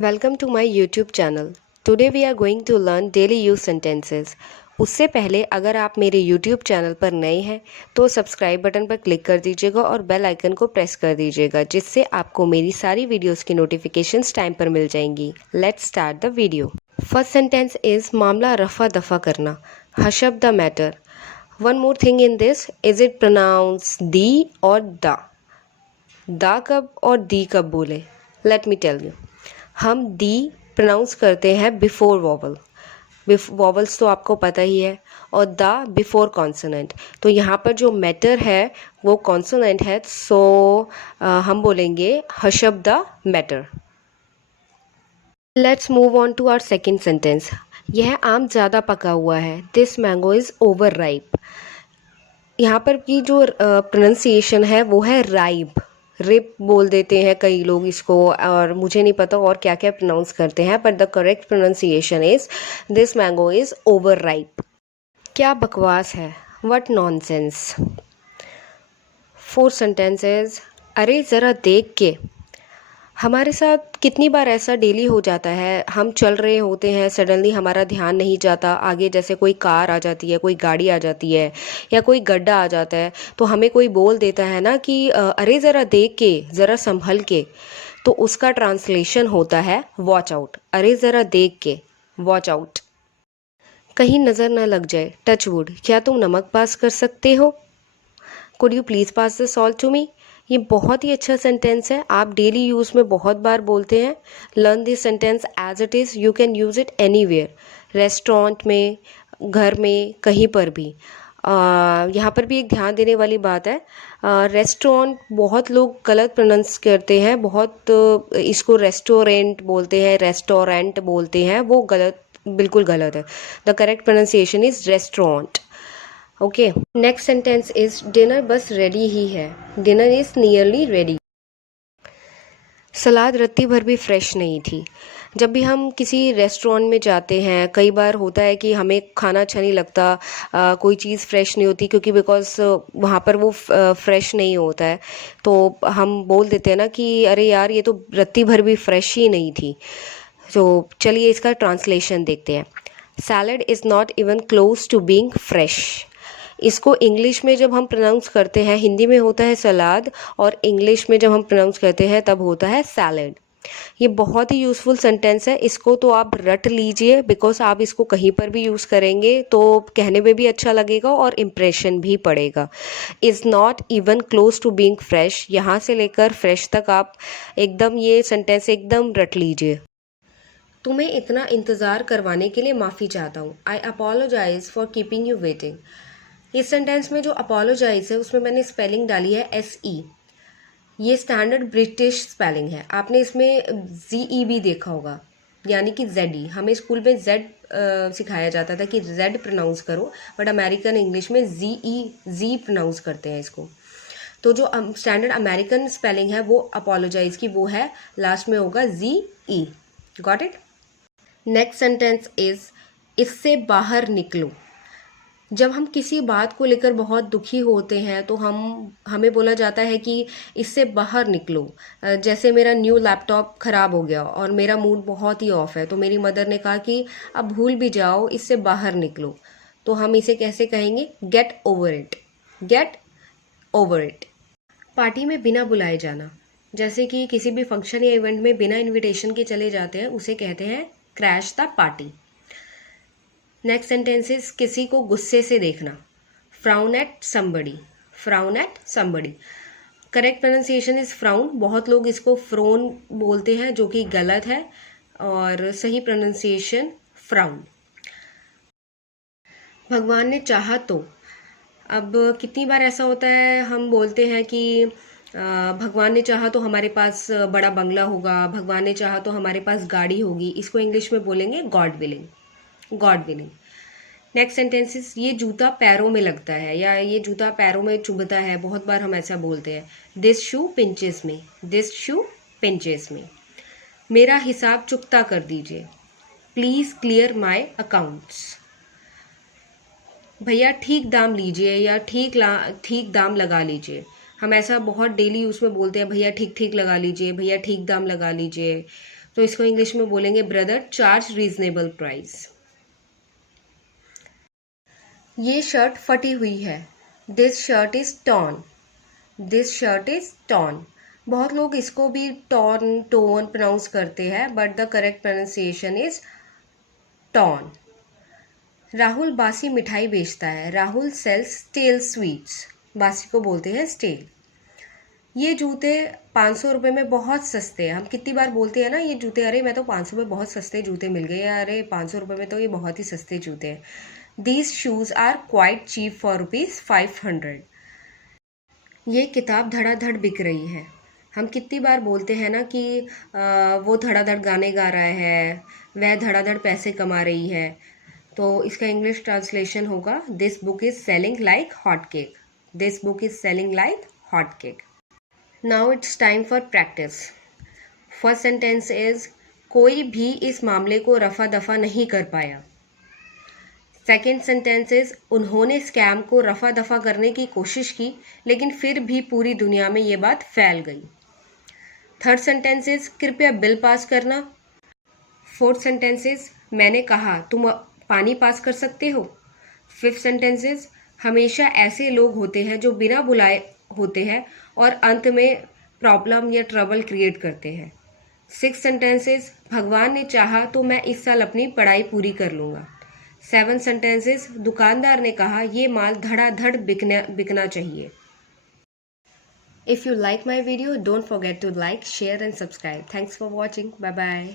Welcome to my YouTube channel. Today we are going to learn daily use sentences. उससे पहले अगर आप मेरे YouTube चैनल पर नए हैं तो सब्सक्राइब बटन पर क्लिक कर दीजिएगा और बेल आइकन को प्रेस कर दीजिएगा जिससे आपको मेरी सारी वीडियोस की नोटिफिकेशंस टाइम पर मिल जाएंगी. Let's start the video. First sentence is मामला रफा दफा करना. Hush up the matter. One more thing in this, is it pronounce the और दा कब और दी कब बोले? Let me tell you. हम दी प्रोनाउंस करते हैं बिफोर वॉवल. वॉवल्स तो आपको पता ही है. और द बिफोर कॉन्सोनेंट. तो यहाँ पर जो मैटर है वो कॉन्सोनेंट है, सो हम बोलेंगे hush up the matter. Let's move on to our second sentence. यह आम ज़्यादा पका हुआ है. This mango is over ripe. यहाँ पर की जो प्रोनाउंसिएशन है वो है राइप. रिप बोल देते हैं कई लोग इसको, और मुझे नहीं पता और क्या क्या प्रोनाउंस करते हैं, but the correct pronunciation is this mango is over ripe. क्या बकवास है. What nonsense. Fourth sentence is अरे ज़रा देख के. हमारे साथ कितनी बार ऐसा डेली हो जाता है, हम चल रहे होते हैं, सडनली हमारा ध्यान नहीं जाता, आगे जैसे कोई कार आ जाती है, कोई गाड़ी आ जाती है या कोई गड्ढा आ जाता है, तो हमें कोई बोल देता है ना कि अरे ज़रा देख के, ज़रा संभल के. तो उसका ट्रांसलेशन होता है वॉच आउट. अरे ज़रा देख के, वॉच आउट. कहीं नज़र ना लग जाए. Touch wood. क्या तुम नमक पास कर सकते हो? Could you please pass the salt to me. ये बहुत ही अच्छा सेंटेंस है, आप डेली यूज़ में बहुत बार बोलते हैं. Learn this sentence as it is. You can use it anywhere. Restaurant में, घर में, कहीं पर भी. यहाँ पर भी एक ध्यान देने वाली बात है. रेस्टोरेंट बहुत लोग गलत प्रोनाउंस करते हैं, बहुत इसको रेस्टोरेंट बोलते हैं, रेस्टोरेंट बोलते हैं, वो गलत, बिल्कुल गलत है. The correct pronunciation is restaurant. Okay. Next sentence is dinner बस रेडी ही है. Dinner is nearly ready. सलाद रत्ती भर भी फ्रेश नहीं थी. जब भी हम किसी रेस्टोरेंट में जाते हैं, कई बार होता है कि हमें खाना अच्छा नहीं लगता, कोई चीज़ फ्रेश नहीं होती, क्योंकि बिकॉज वहाँ पर वो फ्रेश नहीं होता है. तो हम बोल देते हैं ना कि अरे यार ये तो रत्ती भर भी फ्रेश ही नहीं थी. तो चलिए इसका ट्रांसलेशन देखते हैं. Salad is not even close to being fresh. इसको इंग्लिश में जब हम प्रोनाउंस करते हैं, हिंदी में होता है सलाद, और इंग्लिश में जब हम प्रोनाउंस करते हैं तब होता है सैलड. ये बहुत ही यूज़फुल सेंटेंस है, इसको तो आप रट लीजिए, बिकॉज आप इसको कहीं पर भी यूज़ करेंगे तो कहने में भी अच्छा लगेगा और इम्प्रेशन भी पड़ेगा. Is not even close to being fresh, यहाँ से लेकर फ्रेश तक आप एकदम ये सेंटेंस एकदम रट लीजिए. तुम्हें इतना इंतज़ार करवाने के लिए माफ़ी चाहता हूँ. I apologise for keeping you waiting. इस सेंटेंस में जो अपोलोजाइज है उसमें मैंने स्पेलिंग डाली है SE. ये स्टैंडर्ड ब्रिटिश स्पेलिंग है. आपने इसमें ZE भी देखा होगा, यानी कि ZE. हमें स्कूल में Z सिखाया जाता था कि Z प्रोनाउंस करो, बट अमेरिकन इंग्लिश में Z प्रोनाउंस करते हैं इसको. तो जो स्टैंडर्ड अमेरिकन स्पेलिंग है वो अपोलोजाइज की वो है, लास्ट में होगा ZE. Got it. Next sentence is इससे बाहर निकलो. जब हम किसी बात को लेकर बहुत दुखी होते हैं तो हमें बोला जाता है कि इससे बाहर निकलो. जैसे मेरा न्यू लैपटॉप ख़राब हो गया और मेरा मूड बहुत ही ऑफ है, तो मेरी मदर ने कहा कि अब भूल भी जाओ, इससे बाहर निकलो. तो हम इसे कैसे कहेंगे? Get over it. Get over it. Party में बिना बुलाए जाना. जैसे कि किसी भी फंक्शन या इवेंट में बिना इनविटेशन के चले जाते हैं, उसे कहते हैं crash the party. Next sentence is किसी को गुस्से से देखना. Frown at somebody. Frown at somebody. Correct pronunciation is frown. बहुत लोग इसको फ्रोन बोलते हैं जो कि गलत है, और सही प्रोनाउंसिएशन फ्राउन. भगवान ने चाहा तो. अब कितनी बार ऐसा होता है, हम बोलते हैं कि भगवान ने चाहा तो हमारे पास बड़ा बंगला होगा, भगवान ने चाहा तो हमारे पास गाड़ी होगी. इसको इंग्लिश में बोलेंगे God willing. God willing. Next sentences, ये जूता पैरों में लगता है, या ये जूता पैरों में चुभता है. बहुत बार हम ऐसा बोलते हैं. This shoe pinches me. This shoe pinches me. मेरा हिसाब चुकता कर दीजिए. Please clear my accounts. भैया ठीक दाम लीजिए, या ठीक दाम लगा लीजिए. हम ऐसा बहुत डेली उसमें बोलते हैं, भैया ठीक ठीक लगा लीजिए, भैया ठीक दाम लगा लीजिए. तो इसको इंग्लिश में बोलेंगे ब्रदर चार्ज रीजनेबल प्राइस। ये शर्ट फटी हुई है, this shirt is torn, this shirt is torn. बहुत लोग इसको भी टॉर्न टोन प्रोनाउंस करते हैं, but the correct pronunciation is torn. Rahul बासी मिठाई बेचता है, राहुल सेल्स स्टेल स्वीट्स, बासी को बोलते हैं स्टेल। ये जूते 500 रुपये में बहुत सस्ते हैं। हम कितनी बार बोलते हैं ना ये जूते, अरे मैं तो 500 में बहुत सस्ते जूते मिल गए, अरे 500 रुपये में तो ये बहुत ही सस्ते जूते हैं। These shoes are quite cheap for ₹500। ये किताब धड़ाधड़ बिक रही है। हम कितनी बार बोलते हैं ना कि वो धड़ाधड़ गाने गा रहा है, वह धड़ाधड़ पैसे कमा रही है। तो इसका इंग्लिश ट्रांसलेशन होगा this book is selling like hot cake, this book is selling like hot cake. Now it's time for practice. First sentence is कोई भी इस मामले को रफा दफा नहीं कर पाया। सेकेंड सेंटेंस इज उन्होंने स्कैम को रफा दफा करने की कोशिश की, लेकिन फिर भी पूरी दुनिया में ये बात फैल गई। थर्ड सेंटेंस इज कृपया बिल पास करना। फोर्थ सेंटेंस इज मैंने कहा तुम पानी पास कर सकते हो। फिफ्थ सेंटेंस इज हमेशा ऐसे लोग होते हैं जो बिना बुलाए होते हैं और अंत में प्रॉब्लम या ट्रबल क्रिएट करते हैं। सिक्स सेंटेंसेस भगवान ने चाहा तो मैं इस साल अपनी पढ़ाई पूरी कर लूँगा। सेवन सेंटेंसेस दुकानदार ने कहा ये माल धड़ाधड़ बिकना चाहिए। If you like my video don't forget to like share and subscribe. Thanks for watching. Bye bye.